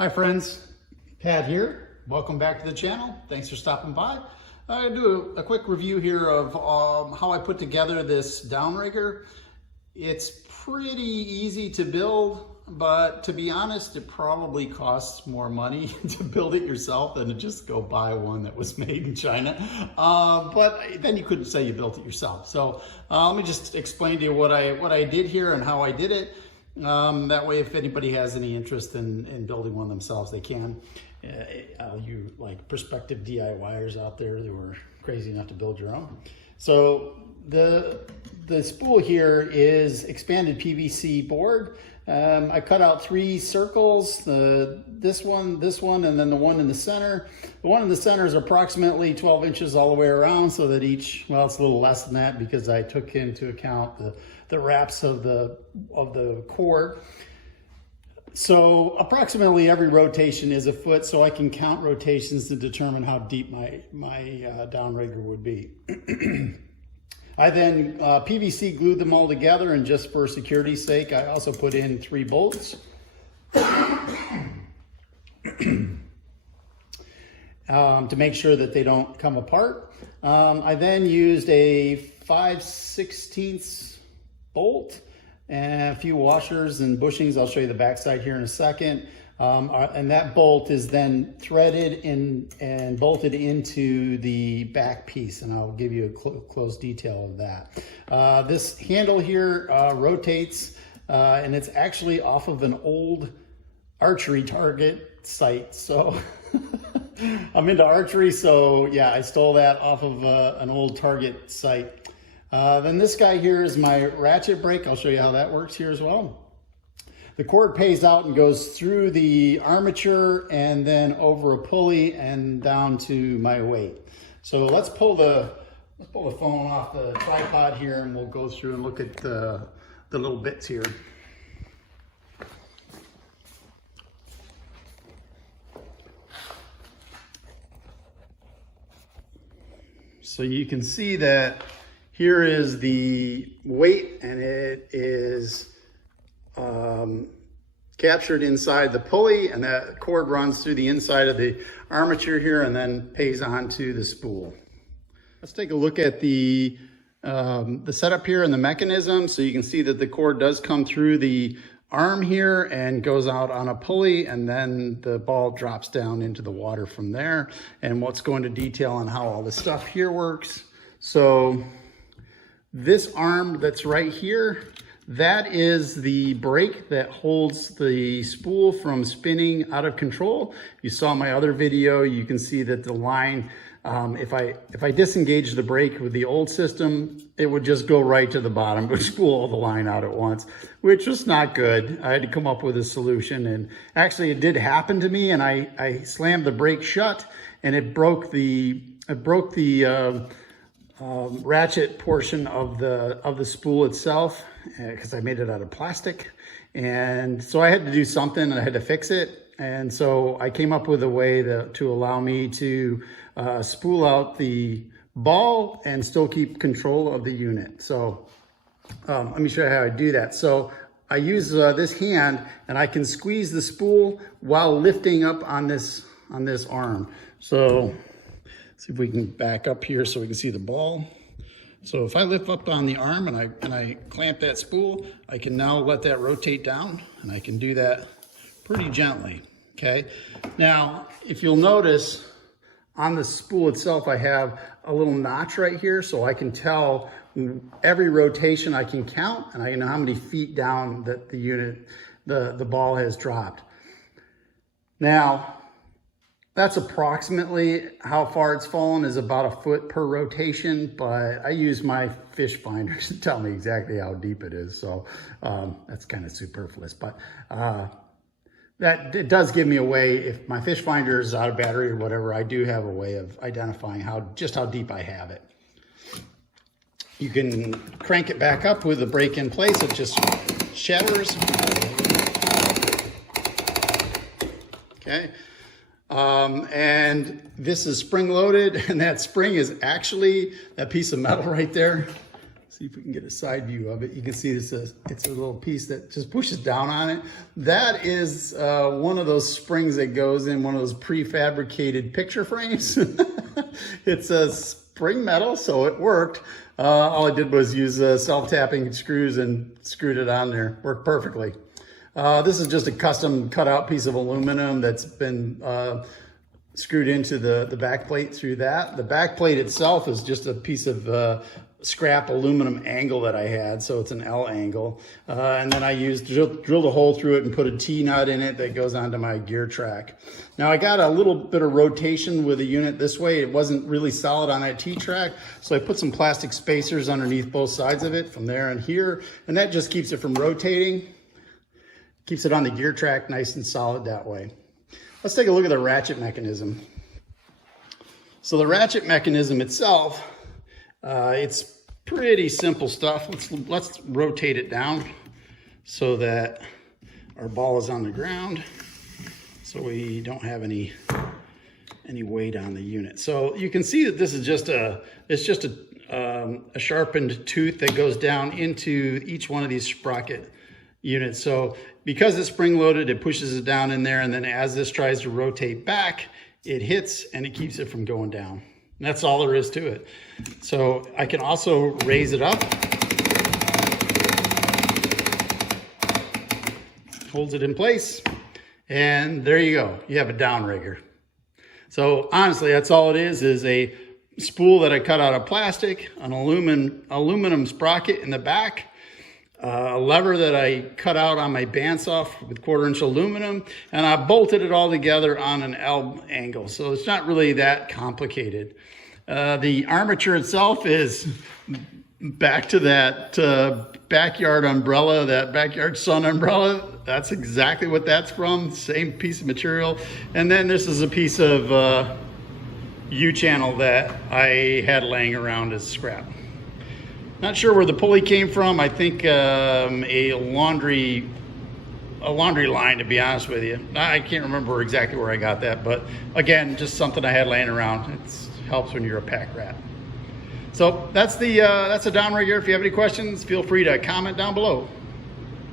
Hi friends, Pat here. Welcome back to the channel. Thanks for stopping by. I'm going to do a quick review here of how I put together this downrigger. It's pretty easy to build, but to be honest, it probably costs more money to build it yourself than to just go buy one that was made in China. But then you couldn't say you built it yourself. So let me just explain to you what I did here and how I did it. That way, if anybody has any interest in building one themselves, they can. You like prospective DIYers out there who are crazy enough to build your own. So the spool here is expanded PVC board. I cut out 3 circles, this one, and then the one in the center. The one in the center is approximately 12 inches all the way around, so that each, well, it's a little less than that because I took into account the wraps of the cord. So approximately every rotation is a foot, so I can count rotations to determine how deep my downrigger would be. I then PVC glued them all together, and just for security's sake, I also put in 3 bolts. To make sure that they don't come apart. I then used a 5/16 bolt and a few washers and bushings. I'll show you the backside here in a second. And that bolt is then threaded and bolted into the back piece, and I'll give you a close detail of that. This handle here rotates, and it's actually off of an old archery target site. So I'm into archery, so yeah, I stole that off of an old target site. Then this guy here is my ratchet brake. I'll show you how that works here as well. The cord pays out and goes through the armature and then over a pulley and down to my weight. So let's pull the phone off the tripod here, and we'll go through and look at the little bits here. So you can see that here is the weight, and it is captured inside the pulley, and that cord runs through the inside of the armature here and then pays onto the spool. Let's take a look at the setup here and the mechanism. So you can see that the cord does come through the arm here and goes out on a pulley, and then the ball drops down into the water from there. And let's go into detail on how all this stuff here works. So this arm that's right here, that is the brake that holds the spool from spinning out of control. You saw my other video, you can see that the line, if I disengage the brake with the old system, it would just go right to the bottom, it would spool the line out at once, which was not good. I had to come up with a solution, and actually it did happen to me, and I slammed the brake shut, and it broke the ratchet portion of the spool itself, because I made it out of plastic. And so I had to do something, and I had to fix it. And so I came up with a way to allow me to spool out the ball and still keep control of the unit. So let me show you how I do that. So I use this hand, and I can squeeze the spool while lifting up on this arm. So see if we can back up here so we can see the ball. So if I lift up on the arm and I clamp that spool, I can now let that rotate down, and I can do that pretty gently, okay? Now, if you'll notice, on the spool itself, I have a little notch right here, so I can tell every rotation I can count, and I know how many feet down that the ball has dropped. Now, that's approximately how far it's fallen, is about a foot per rotation, but I use my fish finders to tell me exactly how deep it is. So that's kind of superfluous, but it does give me a way. If my fish finder is out of battery or whatever, I do have a way of identifying just how deep I have it. You can crank it back up with the brake in place. It just shatters. Okay. And this is spring loaded, and that spring is actually that piece of metal right there. See if we can get a side view of it. You can see it's a little piece that just pushes down on it. That is one of those springs that goes in one of those prefabricated picture frames. It's a spring metal, so it worked. All I did was use self-tapping screws and screwed it on there. Worked perfectly. This is just a custom cutout piece of aluminum that's been screwed into the back plate through that. The back plate itself is just a piece of scrap aluminum angle that I had, so it's an L angle. And then I drilled a hole through it and put a T-nut in it that goes onto my gear track. Now I got a little bit of rotation with the unit this way. It wasn't really solid on that T-track, so I put some plastic spacers underneath both sides of it from there and here, and that just keeps it from rotating. Keeps it on the gear track nice and solid that way. Let's take a look at the ratchet mechanism. So the ratchet mechanism itself, it's pretty simple stuff. Let's rotate it down so that our ball is on the ground, so we don't have any weight on the unit. So you can see that this is just a sharpened tooth that goes down into each one of these sprocket units. So because it's spring loaded, it pushes it down in there, and then as this tries to rotate back, it hits and it keeps it from going down. And that's all there is to it. So I can also raise it up. Holds it in place. And there you go. You have a downrigger. So honestly, that's all it is a spool that I cut out of plastic, an aluminum sprocket in the back, a lever that I cut out on my bandsaw with 1/4-inch aluminum, and I bolted it all together on an L angle. So it's not really that complicated. The armature itself is back to that backyard umbrella, that backyard sun umbrella. That's exactly what that's from, same piece of material. And then this is a piece of U-channel that I had laying around as scrap. Not sure where the pulley came from. I think a laundry line, to be honest with you. I can't remember exactly where I got that, but again, just something I had laying around. It helps when you're a pack rat. So that's a downrigger. If you have any questions, feel free to comment down below.